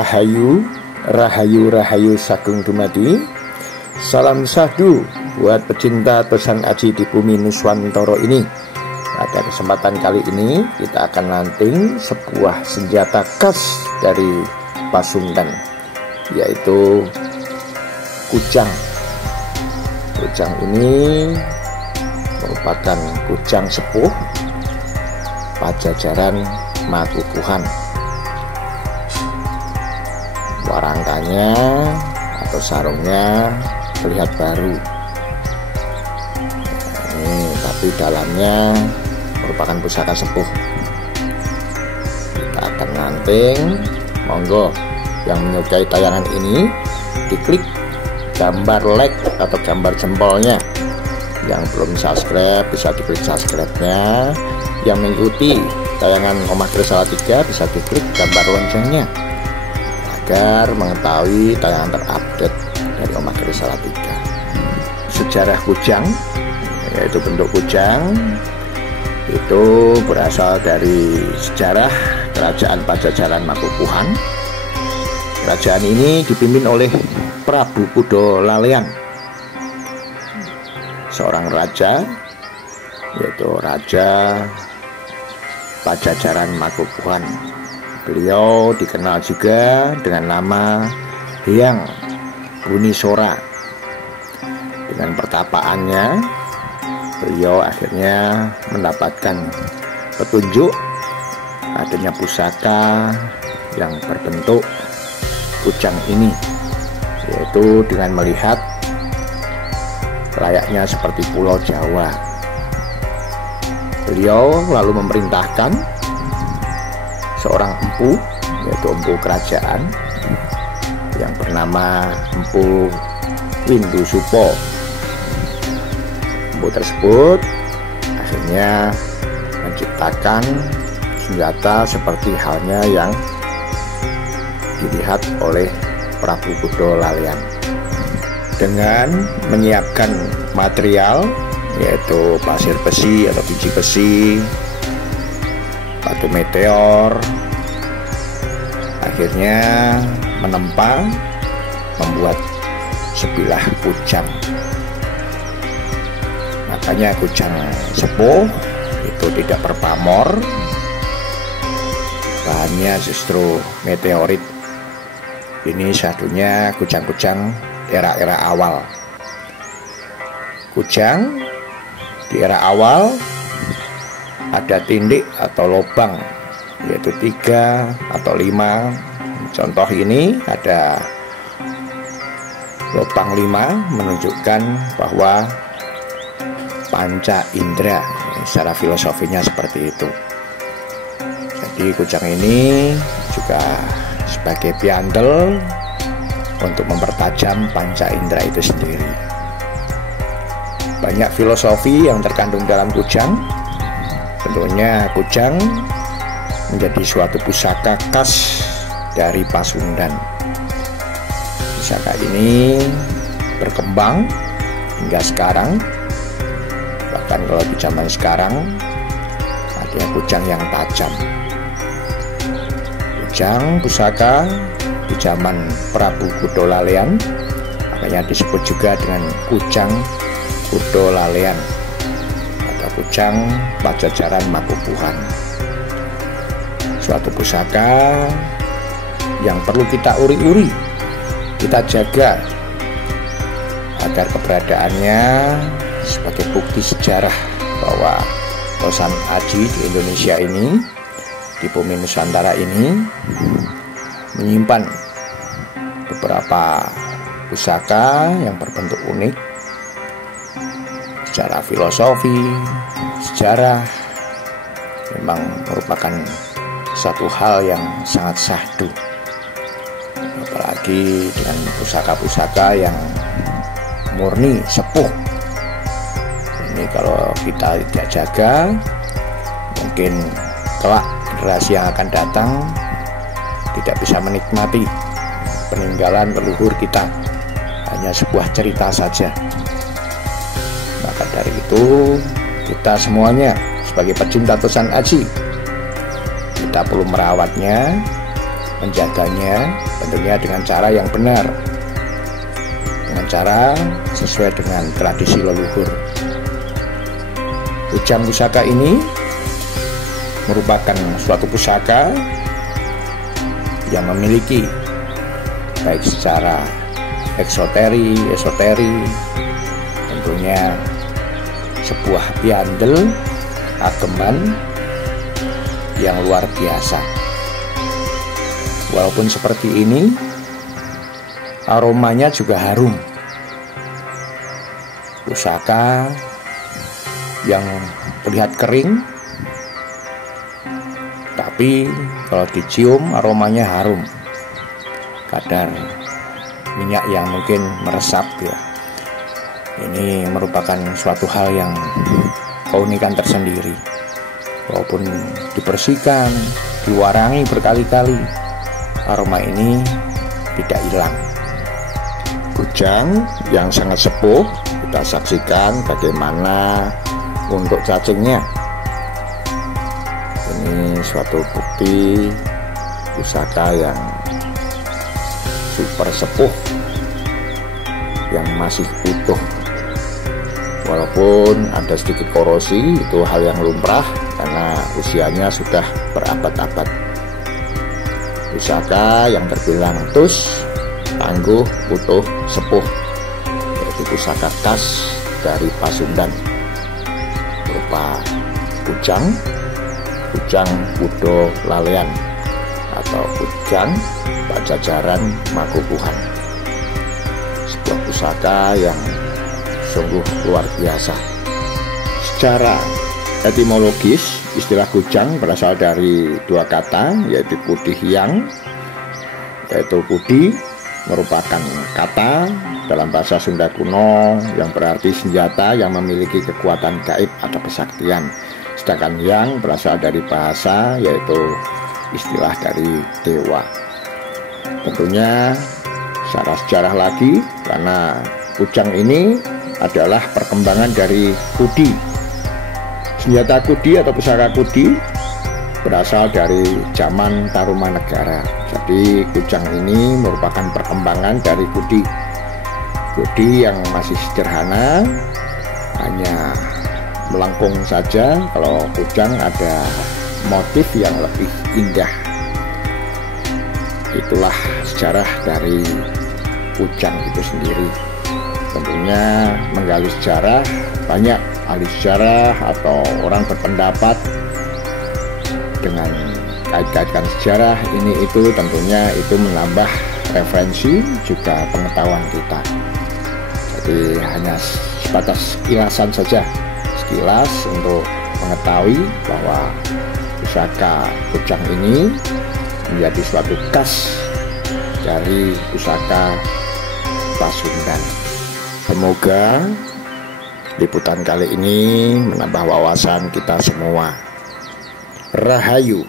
Rahayu, Rahayu, Rahayu Sagung Dumadi. Salam sahdu buat pecinta Tosan Aji di bumi Nuswantara ini. Pada kesempatan kali ini kita akan lanting sebuah senjata khas dari Pasundan, yaitu kujang. Kujang ini merupakan kujang sepuh Pajajaran Makukuhan. Warangkanya atau sarungnya terlihat baru. Ini tapi dalamnya merupakan pusaka sepuh. Kita akan nanting. Monggo yang menyukai tayangan ini diklik gambar like atau gambar jempolnya. Yang belum subscribe bisa diklik subscribe-nya. Yang mengikuti tayangan Omah Kris Salatiga bisa diklik gambar loncengnya agar mengetahui tayangan terupdate dari Omah Kris Salatiga. Sejarah kujang, yaitu bentuk kujang itu berasal dari sejarah Kerajaan Pajajaran Makukuhan. Kerajaan ini dipimpin oleh Prabu Kudo Lalean, seorang raja, yaitu Raja Pajajaran Makukuhan. Beliau dikenal juga dengan nama Hyang Bunisora. Dengan pertapaannya, beliau akhirnya mendapatkan petunjuk adanya pusaka yang berbentuk kujang ini, yaitu dengan melihat layaknya seperti Pulau Jawa. Beliau lalu memerintahkan seorang empu, yaitu empu kerajaan yang bernama Empu Windusupo. Empu tersebut akhirnya menciptakan senjata seperti halnya yang dilihat oleh Prabu Kudo Lalean. Dengan menyiapkan material yaitu pasir besi atau biji besi, batu meteor, akhirnya menempa membuat sebilah kujang. Makanya kujang sepuh itu tidak berpamor, bahannya justru meteorit. Ini satunya kujang-kujang era-era awal. Kujang di era awal ada tindik atau lubang, yaitu 3 atau 5. Contoh ini ada lubang 5 menunjukkan bahwa panca indera. Secara filosofinya seperti itu. Jadi kujang ini juga sebagai piantel untuk mempertajam panca indera itu sendiri. Banyak filosofi yang terkandung dalam kujang. Tentunya kujang menjadi suatu pusaka khas dari Pasundan. Pusaka ini berkembang hingga sekarang. Bahkan kalau di zaman sekarang ada kujang yang tajam. Kujang pusaka di zaman Prabu Kudo Lalean, makanya disebut juga dengan kujang Kudo Lalean atau kujang Pajajaran Makukuhan. Suatu pusaka yang perlu kita uri-uri, kita jaga agar keberadaannya sebagai bukti sejarah bahwa Tosan Aji di Indonesia ini, di bumi Nusantara ini, menyimpan beberapa pusaka yang berbentuk unik secara filosofi, sejarah. Memang merupakan satu hal yang sangat syahdu, apalagi dengan pusaka-pusaka yang murni sepuh. Ini kalau kita tidak jaga, mungkin kelak generasi yang akan datang tidak bisa menikmati peninggalan leluhur kita, hanya sebuah cerita saja. Maka dari itu kita semuanya sebagai pecinta Tosan Aji, kita perlu merawatnya, menjaganya, tentunya dengan cara yang benar, dengan cara sesuai dengan tradisi leluhur. Kujang pusaka ini merupakan suatu pusaka yang memiliki baik secara eksoteri, tentunya sebuah piandel ageman yang luar biasa. Walaupun seperti ini, aromanya juga harum. Pusaka yang terlihat kering, tapi kalau dicium aromanya harum. Kadar minyak yang mungkin meresap ya. Ini merupakan suatu hal yang keunikan tersendiri. Walaupun dibersihkan, diwarangi berkali-kali, aroma ini tidak hilang. Kujang yang sangat sepuh, kita saksikan bagaimana untuk cacingnya. Ini suatu bukti pusaka yang super sepuh, yang masih utuh. Walaupun ada sedikit korosi, itu hal yang lumrah karena usianya sudah berabad-abad. Pusaka yang terbilang tus, tangguh, utuh, sepuh, yaitu pusaka khas dari Pasundan, berupa kujang Budo Lalean atau kujang Pajajaran Makukuhan. Sebuah pusaka yang sungguh luar biasa. Secara etimologis, istilah kujang berasal dari dua kata, yaitu putih yang, yaitu pudi merupakan kata dalam bahasa Sunda kuno yang berarti senjata yang memiliki kekuatan gaib atau kesaktian. Sedangkan yang berasal dari bahasa, yaitu istilah dari dewa. Tentunya secara sejarah lagi, karena kujang ini adalah perkembangan dari kudi. Senjata kudi atau pusaka kudi berasal dari zaman Tarumanegara. Jadi kujang ini merupakan perkembangan dari kudi. Kudi yang masih sederhana, hanya melengkung saja. Kalau kujang ada motif yang lebih indah. Itulah sejarah dari kujang itu sendiri. Tentunya menggali sejarah, banyak ahli sejarah atau orang berpendapat dengan kait-kaitkan sejarah ini itu, tentunya itu menambah referensi juga pengetahuan kita. Jadi hanya sebatas kilasan saja, sekilas untuk mengetahui bahwa pusaka kujang ini menjadi suatu khas dari pusaka Pasundan. Semoga liputan kali ini menambah wawasan kita semua. Rahayu.